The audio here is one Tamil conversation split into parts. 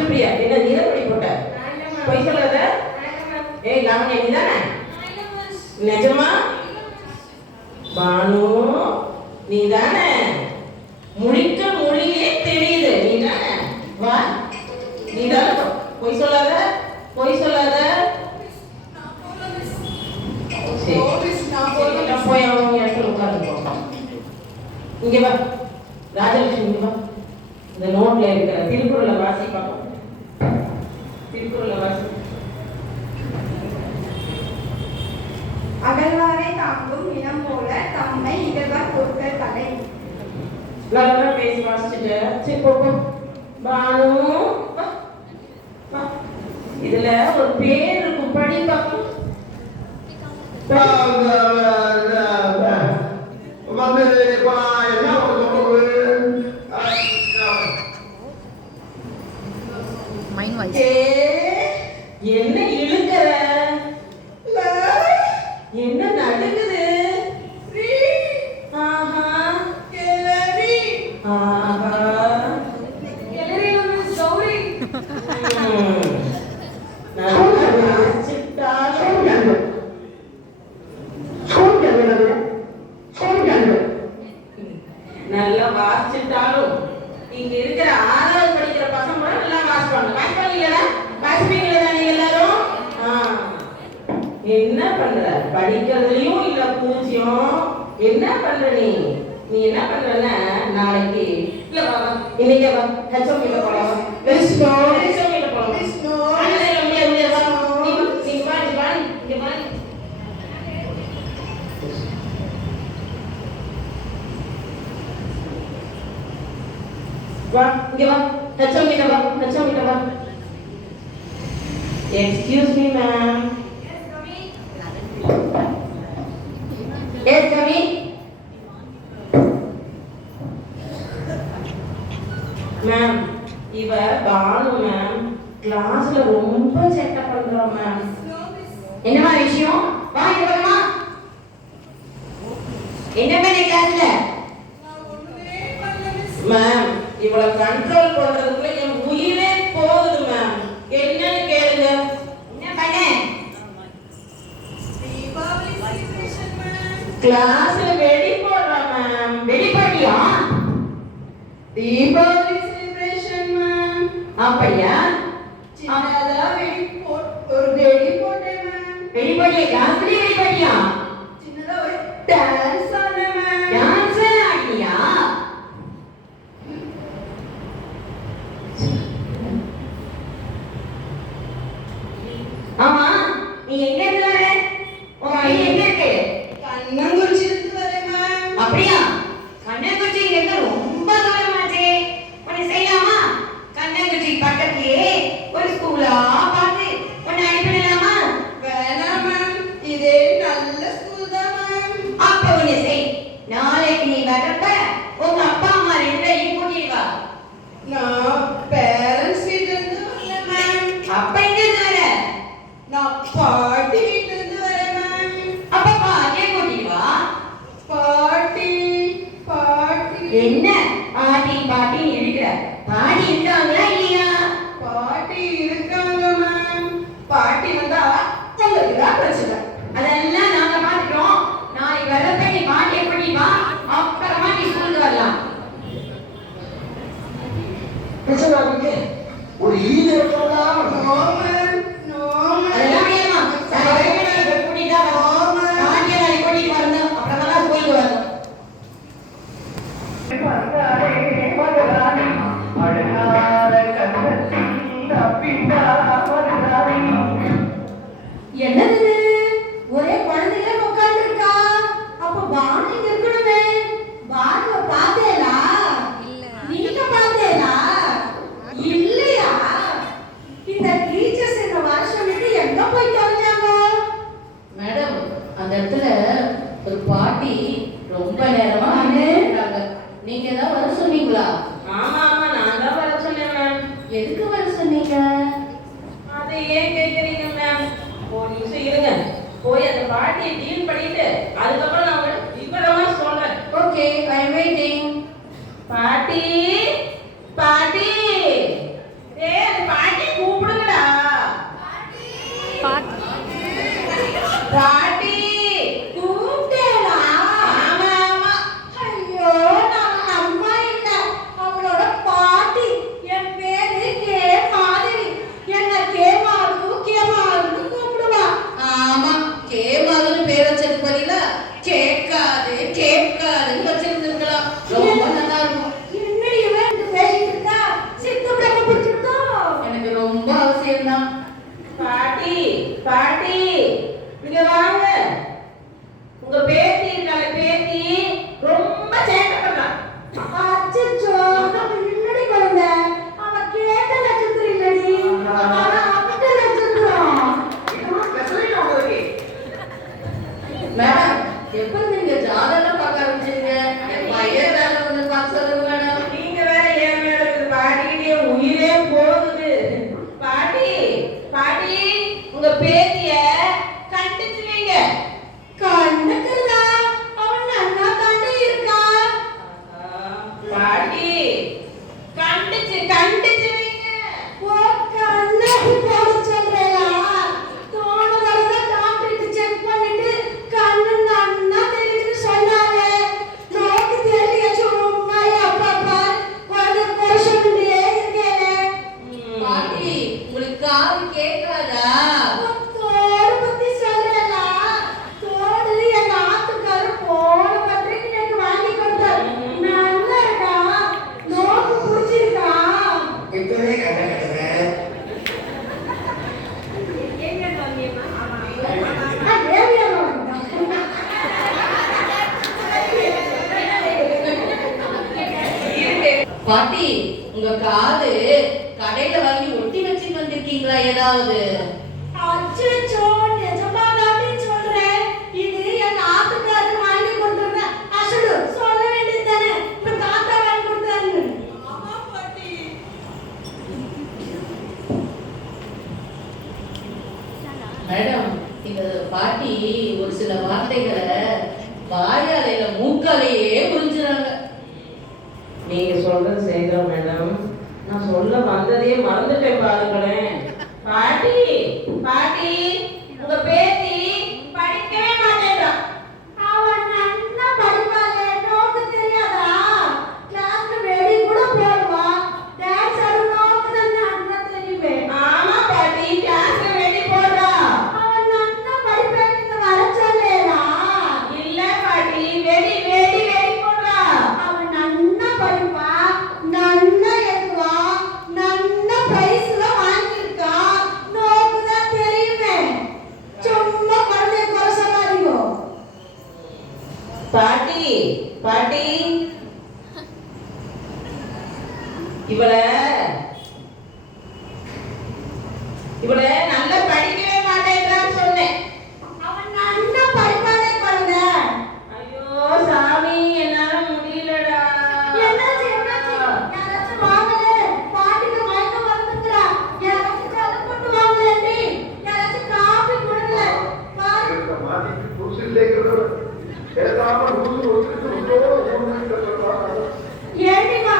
விஷ்ணுபிரியா என்ன நீரப்படி போட்ட போய் சொல்லாத. ஏய் லாவண்யா நீதானே? நிஜமா? பானு நீதானே? முடிக்க மொழியே தெரியுது நீதானே? வா நீதானே? போய் சொல்லாத போய் சொல்லாத. போய் அவங்க இடத்துல உட்கார்ந்துக்கோ. இங்க வா ராஜலட்சுமி, இங்க வா. இந்த நோட்ல இருக்கிற திருக்குறளை வாசி பார்ப்போம். திருக்குறளை வாசி. அகழ்வாரை தாங்கும் இனம் போல தம்மை இகழ்வார் பொருட்கள் தலை. நல்லா பேசி வாசிச்சுட்டு சரி போ. பானு இதுல ஒரு பேர் இருக்கும், படி பார்ப்போம். என்ன இழுக்கிற? என்ன நடுக்குது? ஆஹா கிளறி ஆஹா கிளறி நம்ம சௌரி நல்லா வாசிச்சுட்டாலும் இங்க இருக்கிற 6வது படிக்கிற பசங்க கூட நல்லா வாசிப்பாங்க. வாசிப்பாங்களா? வாசிப்பீங்களா நீங்க எல்லாரும்? என்ன பண்ற? படிக்கிறதுலயும் இல்ல பூஜ்யம். என்ன பண்ற நீ? நீ என்ன பண்றன்னா நாளைக்கு இல்ல வா இன்னைக்கு வா ஹெச்எம் கிட்ட போலாம். விஷ்ணு ஹெச்எம் கிட்ட போலாம். விஷ்ணு அண்ணே முடிய வா. நீ வா இங்க வா. வா இங்க வா. ஹெச்எம் கிட்ட வா. ஹெச்எம் கிட்ட வா. Excuse me ma'am. Yes come in. Ma'am இவ பானு மேம் கிளாஸ்ல ரொம்ப சேட்டை பண்றா மேம். என்னமா விஷயம்? வா இங்க வாமா. என்ன பண்ணி கிளாஸ்ல? மேம் இவளை கண்ட்ரோல் பண்றதுக்குள்ள என் உயிரே போகுது மேம். என்னன்னு கேளுங்க. என்ன பண்ண? Deepavali celebration ma'am. கிளாஸ்ல வெடி போடுறா மேம். வெடி போட்டியா? Deepavali celebration ma'am. அப்படியா? சின்னதா ஒரு வெடி போட்டேன் மேம். வெடி போட்டியா? கிளாஸ்ல வெடி போட்டியா? சின்னதா ஒரு டான்ஸ் ஆனேன் மேம். டான்ஸ் ஆடியா? ஆமா நீ எங்க இருந்து வர? உன் ஐடி எங்க இருக்கு? கண்ணங்குறிச்சி இருந்து வரேன் மேம். அப்படியா? கண்ணங்குறிச்சி இங்க இருந்து ரொம்ப தூரமாச்சே. உன்னை செய்யலாமா? கண்ணங்குறிச்சி பக்கத்திலே ஒரு ஸ்கூலா பார்த்து உன்னை அனுப்பிடலாமா? வேணாம் மேம், இதே நல்ல ஸ்கூல் தான் மேம். அப்ப உன்னை செய். நாளைக்கு நீ வரப்ப உங்க அப்பா அம்மா 2 பேரையும் கூட்டிட்டு வா. நான் பேரண்ட்ஸ் வீட்ல இருந்து வரேன் மேம். அப்ப எங்க இருந்து வர? நான் பாட்டி வீட்ல இருந்து வரேன் மேம். அப்ப பாட்டியை கூட்டிட்டு வா. பாட்டி பாட்டி என்ன பாட்டி பாட்டின்னு இருக்கிற? பாட்டி இருக்காங்களா இல்லையா? பாட்டி இருக்காங்க மேம். பாட்டி வந்தா உங்களுக்கு தான் பிரச்சனை. அதெல்லாம் நாங்க பாத்துக்கிறோம். நாளைக்கு வரப்ப நீ பாட்டியை கூட்டிட்டு வா. அப்புறமா நீ ஸ்கூலுக்கு வரலாம். பிரச்சனை ஒரு ஈடு வைக்கலாம். No ma'am, no ma'am. அதெல்லாம் முடியாதுமா. கூட்டிட்டு தான் வரணும். பாட்டியை நாளைக்கு கூட்டிட்டு வரணும். அப்புறமா தான் ஸ்கூலுக்கு வரணும். என்னது ஒரே குழந்தைங்க உட்கார்ந்து இருக்கா? அப்ப பானு இங்க இருக்கணுமே. பானுவை பார்த்தேனா? நீங்க பார்த்தேனா? இல்லையா? இந்த டீச்சர்ஸ் இந்த வருஷம் விட்டு எங்க போய் தொலைஞ்சாங்க? மேடம் அந்த இடத்துல ஒரு பாட்டி ரொம்ப நேரமா நின்னுட்டாங்க. நீங்க தான் வர சொன்னீங்களா? ஆமா ஆமா நான் தான் வர சொன்னேன் மேம். எதுக்கு வர சொன்னீங்க? அதை ஏன் கேக்குறீங்க மேம்? ஒரு நிமிஷம் இருங்க. போய் அந்த பாட்டியை டீல் பண்ணிட்டு அதுக்கப்புறம் நான் உங்களுக்கு விவரமா சொல்றேன். Okay I am waiting. பாட்டி பாட்டி ஏய் அந்த பாட்டி பாட்டி இங்க வாங்க. உங்க பேத்தி இருக்கால, பேத்தி ரொம்ப சேட்டை பண்றான். அச்சச்சோ, நம்ம முன்னாடி குழந்தை அவ கேட்ட நட்சத்திரம் இல்லடி, அவட்ட நட்சத்திரம். இதுவும் பெசலையும் உங்களுக்கு. மேடம், எப்ப நீங்க ஜாதகம் பார்க்க ஆரம்பிச்சீங்க? என் பையன் ஜாதகம் வந்து பார்க்க சொல்லுங்க மேடம். நீங்க வேற ஏன் மேல இருக்கு பாட்டிக்கிட்டே உயிரே போகுது. பாட்டி பாட்டி உங்க பேத்திய கண்டிச்சு வைங்க. கண்ணுக்குதா, அவன் நல்லா தாண்டி இருக்கா. பாட்டி கண்டிச்சு கண்டிச்சு வைங்க. ஓ, கண்ணாடி போட சொல்றேயா? போன தடவை டாக்டர்கிட்ட செக் பண்ணிட்டு கண்ணு நன்னா தெரியுதுன்னு சொன்னாங்க. நோக்கு தெரியல, சும்மா அப்பப்பா குழந்தை குறைச்சுக்கிட்டே இருக்கேனே. பாட்டி, உங்களுக்கு காது கேட்காதா? தோடு பத்தி சொல்றேனா? தோடு எங்க ஆத்துக்காரு போன பத்திரிக்கை எனக்கு வாங்கி கொடுத்தாரு. நல்லா இருக்கா? நோக்கு புடிச்சிருக்கா? இப்பவே கட்ட கட்டுறேன். பாட்டி, உங்க காது கடையில வாங்கி ஒட்டி வச்சுட்டு வந்திருக்கீங்களா ஏதாவது? அச்சச்சோ, நிஜமாதாண்டி சொல்றேன். இது எங்க ஆத்துக்காரு வாங்கி கொடுத்தது. அசடு சொல்ல வேண்டியது தானே, இப்ப தாத்தா வாங்கி கொடுத்தாரு. மேடம், இந்த பாட்டி ஒரு சில வார்த்தைகளை வாயாலையில மூக்காலையே புரிஞ்சுறாங்க. நீங்க சொல்றது செய்கிறோம் மேடம். நான் சொல்ல வந்ததையே மறந்துட்டேன் பாருங்களேன். பாட்டி பாட்டி உங்க பேத்தி படிக்கவே மாட்டேங்கிறான். அவன் நல்லா படிப்பாளே, நோக்கு தெரியாதா? கிளாஸ்ல வெடி கூட போடுவா. டான்ஸ் ஆடு, நோக்கு தான் நல்லா தெரியுமே. ஆமா பாட்டி, கிளாஸ்ல வெடி போடுறா. அவன் நல்லா படிப்பேன், நீங்க வர சொல்லேடா. இல்ல பாட்டி, வெடி வெடி வெடி போடுறா. அவன் நல்லா படிப்பா, நல்லா எழுதுவா, நல்லா பிரைஸ்ல வாங்கியிருக்கா. நோக்கு தான் தெரியுமே. சும்மா குழந்தைய குறை சொல்லாதீங்க. பாட்டி பாட்டி இவள இவள நல்லா படிக்கவே மாட்டேங்கிறான்னு சொன்னேன். அவன் நல்லா படிப்பானே குழந்தை. ஐயோ சாமி, என்னால முடியலடா. என்னாச்சு, என்னாச்சு? யாராச்சும் வாங்களே, பாட்டிக்கு மயக்கம் வந்துருக்குறா. யாராச்சும் ஜலம் கொண்டு வாங்களேண்டி. யாராச்சும் காபி கொடுங்க. பாரு. இந்த மாதிரி புதுசில்லைங்கிறத பேசாம புதுசு ஒத்துட்டு ஊருக்கு சொல்றாங்க. ஏண்டிமா,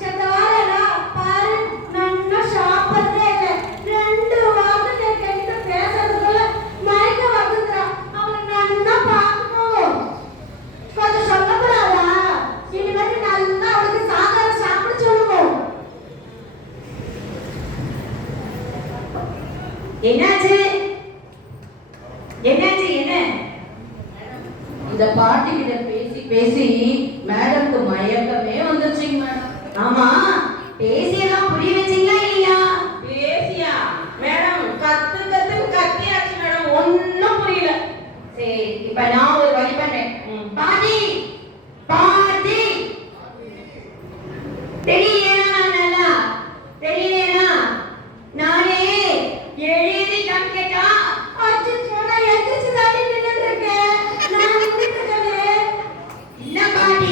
செத்த வாரேடா, பாரு, நன்னா சாப்பிடுறதே இல்லை. 2 வாரம் என்கிட்ட பேசுறதுக்குள்ள மயக்கம் வந்துருக்குறா. அவனை நன்னா பார்த்துக்கோ. கொஞ்சம் சொல்லக்கூடாதா? இனிமேட்டு நல்லா அவளுக்கு சாப்பாடு சாப்பிட சொல்லுங்க. என்னாச்சு, என்னாச்சு, என்ன? இந்த பாட்டி கிட்ட பேசி பேசி மேடம்க்கு மயக்கமே வந்துருச்சுங்க மேடம். ஆமா, பேசியெல்லாம் புரிய வச்சீங்களா இல்லையா? பேசியா மேடம்? கத்து கத்து கத்தியாச்சு மேடம், ஒண்ணும் புரியல. சரி, இப்ப நான் ஒரு வழி பண்றேன். ம். பாட்டி, பாட்டி, தெரியலையா? நல்லா தெரியலையா? நானே எழுதி காமிக்கட்டா? அச்சச்சோ, நான் எந்திரிச்சு தாண்டி நின்னுட்டு இருக்கேன். நான் நின்னுட்டு இருக்கேனே. இல்ல பாட்டி,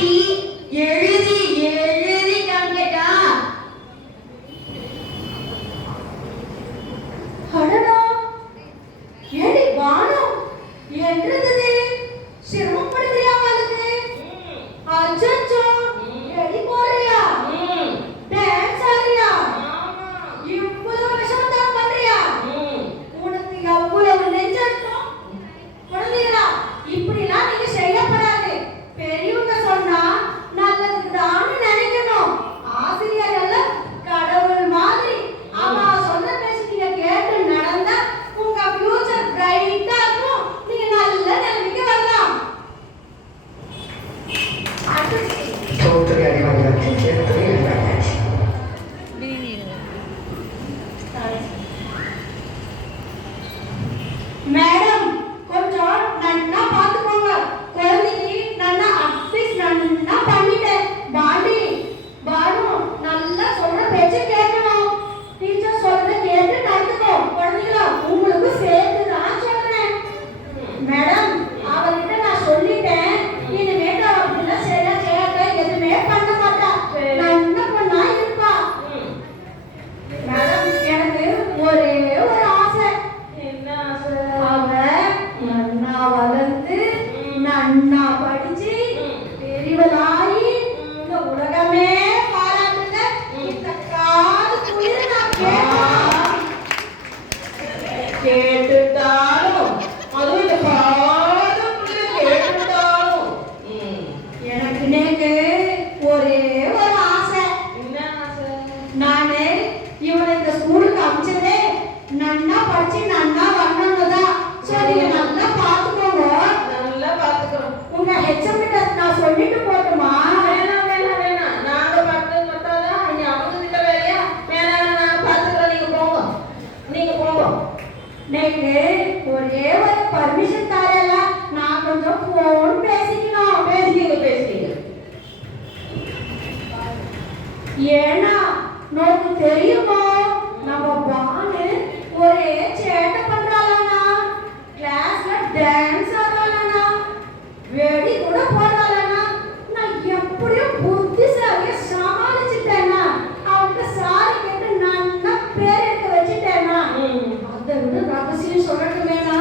கேட்டுட்டாலும் அதுவும் இந்த பாதத்துல கேட்டுட்டாலும் எனக்கு நேக்கு ஒரே ஒரு ஆசை. என்ன ஆசை? நானு இவனை இந்த ஸ்கூலுக்கு அனுப்பிச்சதே நன்னா படிச்சு நன்னா வரணும்னுதான். சரி நீங்க நல்லா பாத்துக்கோங்க. நல்லா பாத்துக்கிறோம். உங்க ஹெச்எம் கிட்ட நான் சொல்லிட்டு போட்டுமா? வேணாம் வேணாம் வேணாம், நாங்க பார்த்தது பார்த்தாதான் இனி அவங்க கிட்ட வேலையா? வேணாம், நான் பாத்துக்கிறோம், நீங்க போங்க, நீங்க போங்க. நேக்கு ஒரே ஒரு பர்மிஷன் தரல, நான் கொஞ்சம் போன் பேசிக்கணும். பேசிட்டீங்க. ஏன்னா நோக்கு தெரியுமா, நம்ம பானு ஒரே சேட்டை பண்றாளா, கிளாஸ்ல டான்ஸ் ஆடுறாளா, வெடி கூட போடுறாளா. நான் எப்படியும் புத்திசாலியா சமாளிச்சுட்டேன்னா, அவங்க சாரி கேட்டு நல்லா பேர் எடுக்க வச்சுட்டேன்னா. அதை விட ரகசியம் சொல்லட்டுமேனா,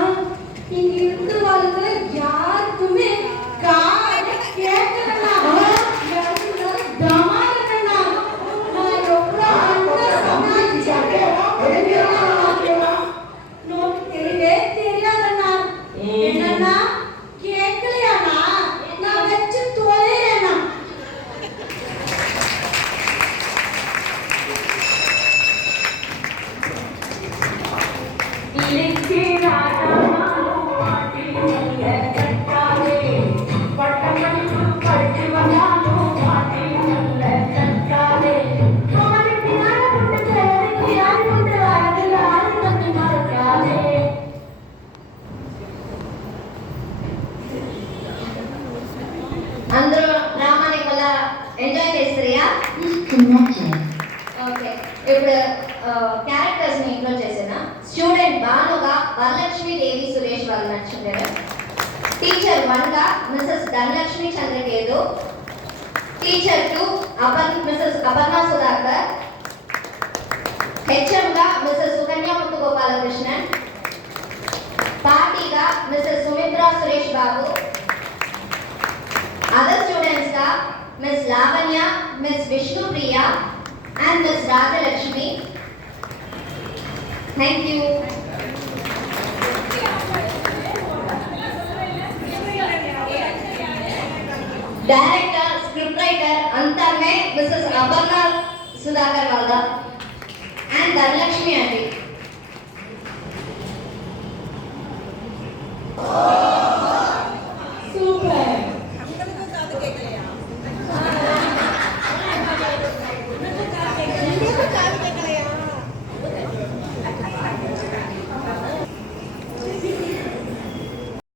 இங்க இருக்கிறவங்களுக்கு யாருக்குமே காதை கேட்கலன்னா டமாருன்னா நான் எவ்வளோ அன்பா சமாளிச்சேன். நோக்கு தெரியவே தெரியாதண்ணா. என்னன்னா கேட்கலையாண்ணா, நான் வச்சு தொலைறேண்ணா. అందరూ డ్రామాని వల్ల ఎంజాయ్ చేస్తారా? ఓకే, ఇప్పుడు క్యారెక్టర్స్ ని ఇంట్రొడ్యూస్ చేసిన స్టూడెంట్ బానుగా వరలక్ష్మి దేవి సురేష్ వాళ్ళు నచ్చింటారు. టీచర్ 1 గా Mrs Dhanalakshmi Chandraketu, teacher 2 Mrs Aparna Sudhakar, HM గా మిసెస్ సుకన్య ముత్తుగోపాలకృష్ణన్, పార్టీగా Mrs Sumitra Suresh Babu, other students ka Miss Lavanya, Miss Vishnu Priya and Miss Radha Lakshmi. Thank you. Director, scriptwriter अंतर में Mrs. Aparna Sudhakar Valda and Dhanalakshmi aunty. Super.